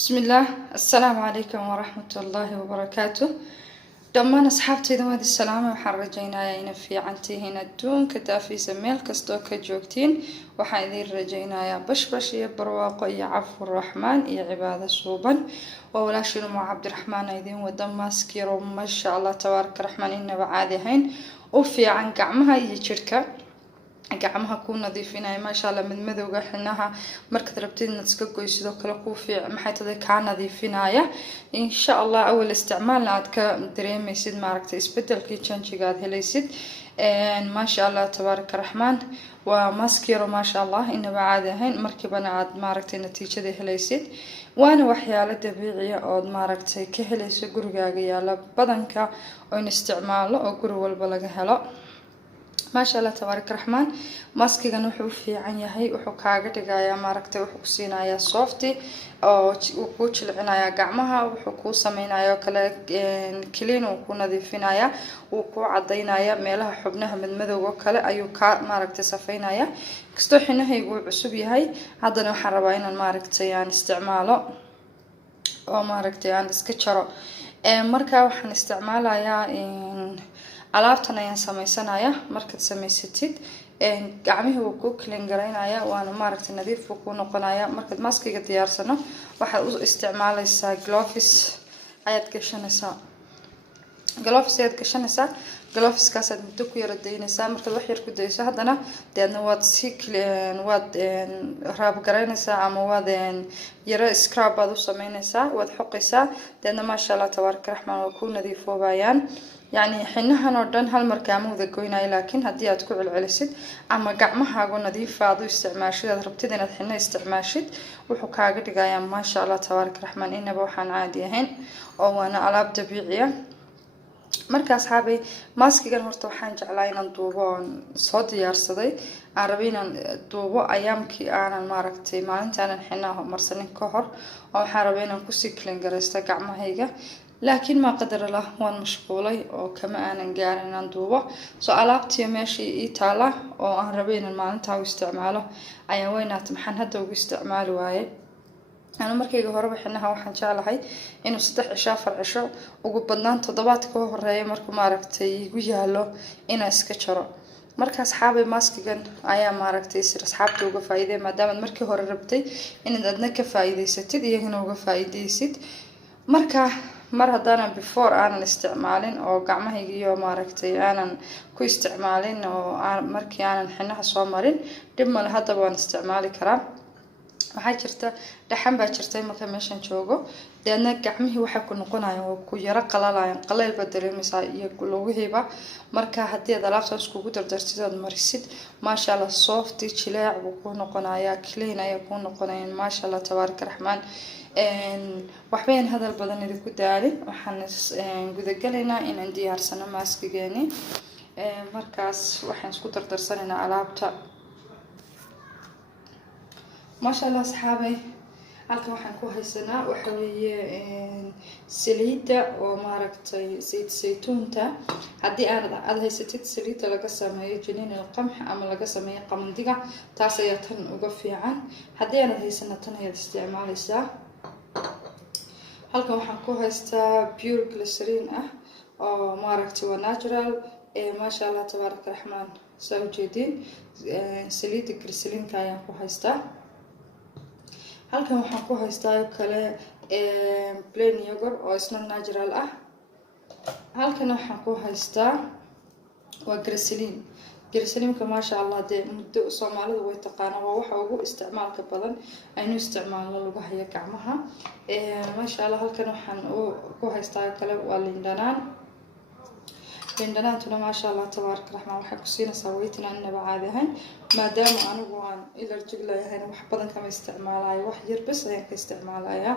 بسم الله. السلام عليكم ورحمة الله وبركاته. دمان أصحابتي دماد السلامة وحرجينا يا في عنتي هنا الدون كتافي سميل كستوكا جوكتين وحاذير رجينا يا بش يا برواق يا عفو الرحمن يا عبادة صوبا وولا شنو مع عبد الرحمن أيدين ودم ماسكيرو ما شاء الله تبارك الرحمن إنه بعادهين وفي عن قعمها هي شركة gacmaha ku nadiifinaya maasha Allah mid madowga xinaha marka rabtid iska goysido kala ku fiican maxay tahay ka nadiifinaya insha Allah awal isticmaalna aad ka dareemaysid maaragtay isbedelkii change-ga aad helaysid maasha Allah tabaaraka rahmaan waa maskiro maasha Allah inaba caadi ahayn markibana aad maaragtay natiijada helaysid waana waxyaalo dabiici ah oo maaragtay ka helayso gurigaaga yaala badanka oo isticmaalo oo guri walba laga helo ما شاء الله تبارك الرحمن ماسكي نوحو في عنيهي وحو كاغا دغايا ماركتي وحو سينايا سوفتي او وكو جلعنايا غعمها وحو كو سمينايا كلا كلين وكو نظيفينايا وكو عدينايا meelaha xubnaha madmadowga kale ayuu ka maaragtay safeynaya kasto xinahaygu cusub yahay hadana waxaan rabaa inaan maaragtay aan isticmaalo oo maaragtay aan iska jaro marka waxaan isticmaalayaa alaabtan ayaan sameysanayaa markaad samaysatid gacmihii uu ku clean gareynaya waana maaragtay nadiif ku noqonaya markaad maskiga diyaarsano waxaad u isticmaalaysaa gloves ayaad gashanaysaa gloveskaas aad muddo ku yara daynaysaa markaad wax yar ku dayso haddana deedna waad si waad raab gareynaysaa ama waad yara scrub aad u sameynaysaa waad xoqaysaa deedna maasha Allah tabaaraka rahmaan waa ku nadiifoobayaan يعني حنها نردن هالمركامو ذا قوينا لكن هدي أتكو العلسد أما قعمها قو نظيف فاضو استعماشد ربتدين الحنا استعماشد وحكا قد قايا ما شاء الله تبارك الرحمن إنا بوحان عاديهين أو أنا ألاب طبيعية marka asxaabay maskigan horta waxaan jeclaa inaan duubo soo diyaarsaday arabina duubo ayaamkii aanan maaragtay maalintaan xinaha marsanin ka hor oo waxaan rabaa inaan ku sikleen gareysta gacmahayga laakiin ma qadar Allah waan mashquulay oo kama aanan gaarin inaan duubo soo alaabtii meeshii ii taala oo aan rabay inaan maalintaa u isticmaalo ayaan weynaat maxaan hadda ugu isticmaali waayay أنا مركي جهرب حناها وحن شعله هاي إنه صدق عشاء عشاء وقبضنا تضبط كوه الرأي مركو معركتي ويهالو إنا إسكتشرا مركز أصحابي ماسك جن أيام معركتي يصير أصحابي وقف فايدة ما دام المركي هربتي إن دنا كفايدة ستة دي هنا وقف فايدة ست مركا مرة دانا بفور أنا استعمالين أو قعمه يجيو معركتي أنا كو استعمالين أو مركي أنا حناها صومرين دم لهذا بان استعمالي كرام waxaa jirta dhaxan baa jirtay marka meeshan joogo deedna gacmihii waxa ku noqonayaan oo ku yara qalalayaan qaleel ba dareemaysaa iyo lugihiiba marka hadii aad alaabta isku dardartid oo marisid maasha Allah soft jileec buu ku noqonayaa clean ay ku noqonayaan maasha Allah tabaaraka rahmaan waxbeen hadal badan idinku daalin waxaan guda galaynaa inaan diyaarsano maskigeeni markaas waxaan isku dardarsanaynaa alaabta ما شاء الله أصحابي halkan waxaan ku haysanaa waxa weeye saliida oo maaragtay saytuunta hadii aad haysatid saliida laga sameeyo jiniin qamx ama laga sameeyo qamandiga taas ayaa tan uga fiican hadii aad haysana tan ayaad isticmaalaysaa halkan waxaan ku haystaa pure glycerin ah oo maaragtay waa natural ma sha Allah tabaaraka rahmaan soo jeedin saliida glycerinka ayaan ku haystaa halkan waxaan ku haystaa kale plain yogurt oo isna natural ah halkan waxaan ku haystaa waa glycerin ma sha Allah de muddo Soomaalidu way taqaanaa waa waxa ugu isticmaalka badan aynu isticmaalno lagu hayo gacmaha ma sha Allah halkan waxaan ku haystaa kale waa lindanaantuna ma sha Allah tabaaraka rahmaan waxa ku siinaysaa weytinaan inaba caadi ahayn maadaama anigu aan allergic leeyahay wax badan kama isticmaalayo wax yar bas ayaan ka isticmaalayaa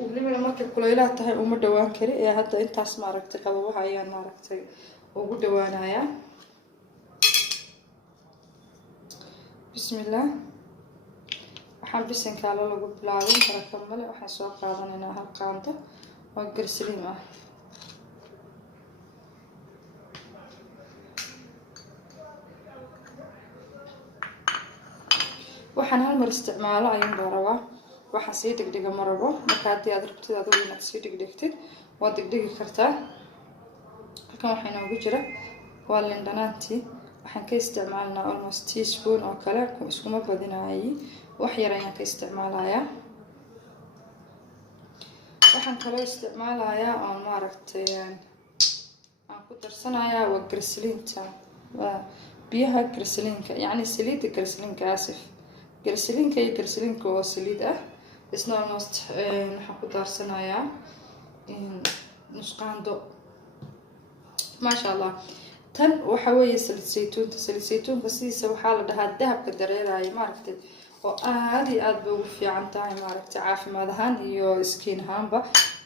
waliba markay kulaylaha tahay uma dhawaan kari ee hadda intaas maaragtay qabawaha ayaan maaragtay ugu dhawaanayaa bismillah waxaan bisinka lagu bilaabin kara kamale waxaan soo qaadanaynaa hal qaando oo glycerin ah waxaan hal mar isticmaalo ayaan rabaa waxaan sii dhigdhiga ma rabo. Marka haddii aad rabtid adigu inaad sii dhigdhigtid waad dhigdhigi kartaa. halkan waxaa inoogu jira waa liin dhanaantii. waxaan ka isticmaalnaa almost teaspoon oo kale, iskuma badinaayay, wax yar ayaan ka isticmaalayaa. waxaan kaloo isticmaalayaa oo maaragtay aan ku darsanayaa waa garsiliinta, waa biyaha garsiliinka, yacni saliidda garsiliinka. aasif garsiliinka iyo garsiliinka oo saliid ah isna almost waxaan ku darsanayaa nus qaando. maasha allah. tan waxa weeye saliid saytuunta. saliid saytuunka sidiisa waxaa la dhahaa dahabka dareeraya maaragtay, oo aad iyo aad bay ugu fiican tahay maaragtay caafimaad ahaan iyo skin ahaanba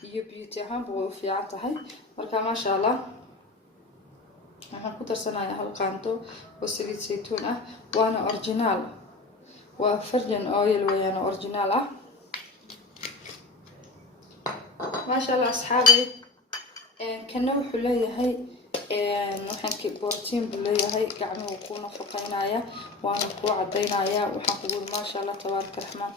iyo beauty ahaanba way u fiican tahay. marka maasha allah waxaan ku darsanayaa hal qaando oo saliid saytuun ah, waana original, waa virgin oil weeyaan original ah. maasha allah asxaabi. kana wuxuu leeyahay waxaan borotiin buu leeyahay, gacmuhu ku nafaqeynaya, waana ku cadaynaya. waxaan ku guul maasha allah tabaaraka raxmaan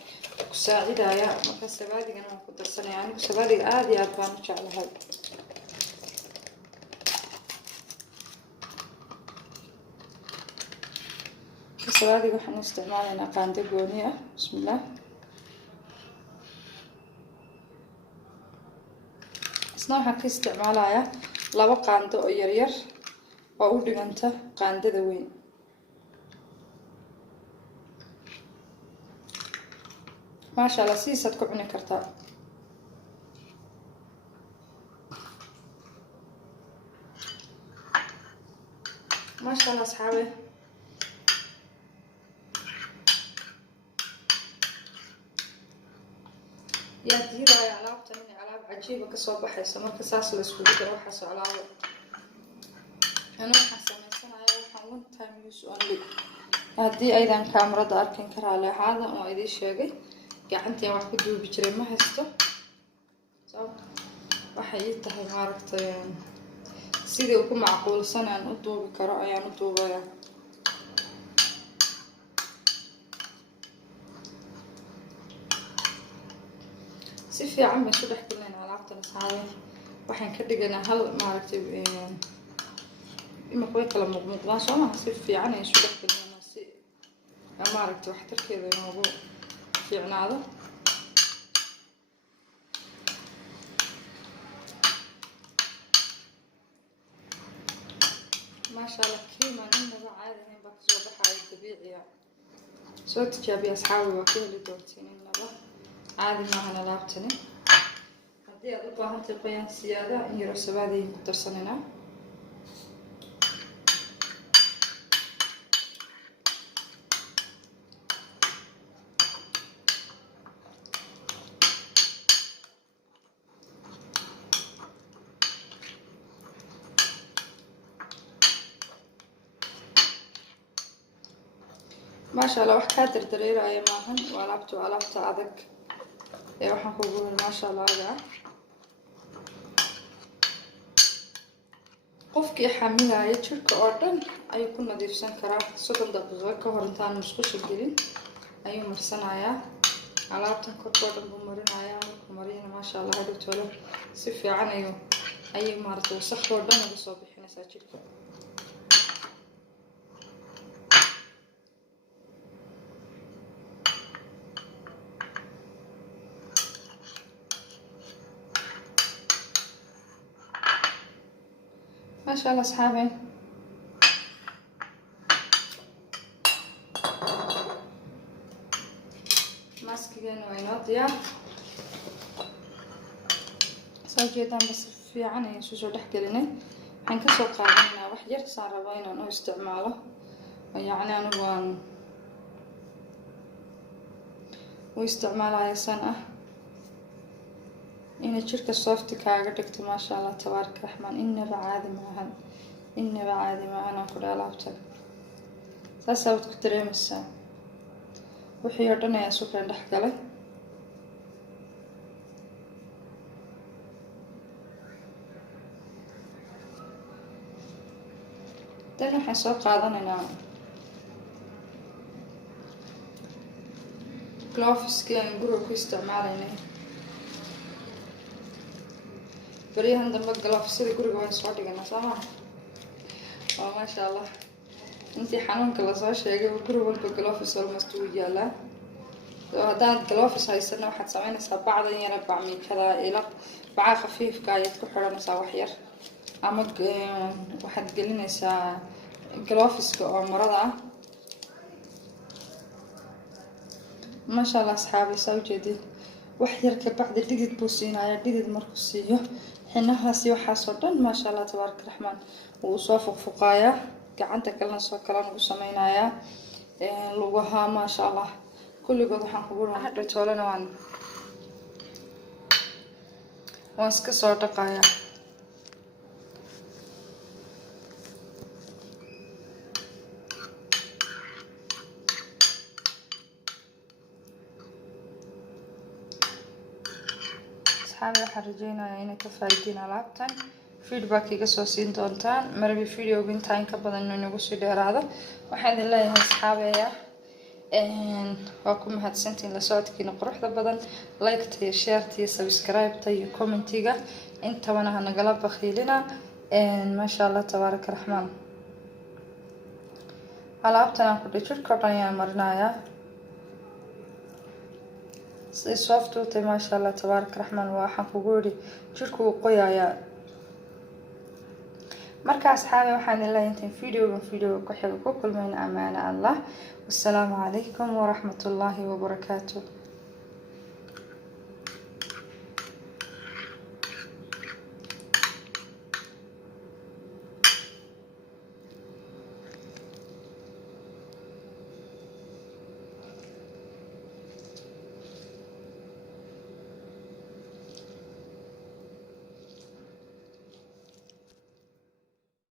ku saacidaya. marka sabadigana waan ku darsanaya. anigu sabadiga aad iyo aad baan u jeclahay. sabadiga waxaan isticmaalaynaa qaando gooni ah. bismillah. isna waxaan ka isticmaalayaa 2 qaando oo yaryar oo u dhiganta qaandada weyn. maasha allah siisaad ku cuni kartaa. maasha allah asxaabe. yaa diidaya alaabtan inay alaab cajiiba kasoo baxayso marka saas la iskugu daro waxaas oo alaabo. ana waxaan samaysanaya waxaan one time use only. haddii aydan kaamarada arkin karaa leexaada oo idin sheegay, gacantii wax ku duubi jiray ma haysto. waxay ii tahay maaragtay sidii ugu macquulsan aan u duubi karo ayaan u duubayaa. si fiican baan isu dhex gelinaynaa alaabtan asxaabe. waxaan ka dhiganaa hal maaragtay imika way kala muuqmuuqdaan soo maha. si fiican ayaan isu dhex gelinaynaa si maaragtay waxtarkeeda inoogu fiicnaado. maasha allah kiimaan innaba caadi ahayn baa kasoo baxaya dabiiciya. soo tijaabiya asxaabi waa ka heli doontiin innaba caadi maahan alaabtani. haddii aad u baahantahay qoyaan siyaada in yaro sabaadiyin ku darsanaynaa. maasha allah wax kaa dardareeraya maahan. waa alaabta adag ee waxaan kugu heli maasha allah aga. qofkii xamilaya jirka oo dhan ayuu ku nadiifsan karaa 30 daqiiqo ka hor intaan musqusha gelin ayuu marsanayaa. alaabtan korkoo dhan buu marinayaa. markuu mariyana maasha allah hadhowtooda si fiican ayay maaragtay wasakhdoo dhan uga soo bixinaysaa jirka. ما شاء الله أصحابي. ماسكين وينات يا soo jeedaan bas fiican ay soo dhex gelinay. waxaan ka soo qaadanaynaa wax yar saan rabo inaan u isticmaalo. yacni anigu waan u isticmaalayaa san ah inay jirka soft kaaga dhigto. maasha allah tabaaraka raxmaan. innaba caadi maahan, innaba caadi maahan aan ku dhaalaabtan. saasaa wad ku dareemaysaa. wixii oo dhan ayaa isu kala dhex galay. dan waxaan soo qaadanaynaa gloves كان guriga ku isticmaalayna bariyahan dambe gloves sida guriga waan soo dhiganaa sama ma sha Allah intii xanuunka la soo sheegay guriga walba gloves almost uu yaalaa haddaad gloves haysana waxaad samaynaysaa bacdan yara bacmiikada ila baca khafiifka ayaad ku xiranaysaa wax yar ama waxaad gelinaysaa gloveska oo marada ah ما شاء الله أصحابي سوجدي وحير كبعد دقيق بوسينا يا دقيق مركزية حينها سي وحاسودن ما شاء الله تبارك الرحمن وصوفق فقايا قعدت كلنا سو كلام وسمينا يا لغها ما شاء الله كل قد حنقول حتى تولنا وانسك صوت قايا أصحابي waxaan rajeynayaa inay ka faa'iideen alaabtan feedback iga soo siin doontaan marbi video intaan ka badan inagu sii dheeraado waxaan leeyahay asxaabeeya waa ku mahadsantiin la socodkiina quruxda badan like-ta iyo share-ta iyo subscribe-ta iyo comment-iga intabana ha nagala bakhiilina ma sha Allah tabaaraka raxmaan alaabtan aan ku dhijirka ayaan marinayaa soft وتي ما شاء الله تبارك الرحمن waxaan kugu yiri jirku uu qoyaya marka asxaabi waxaan leeyahay inta video ku xiga ku kulmayna amaana Allah wassalaamu alaykum wa rahmatullahi wa barakatuh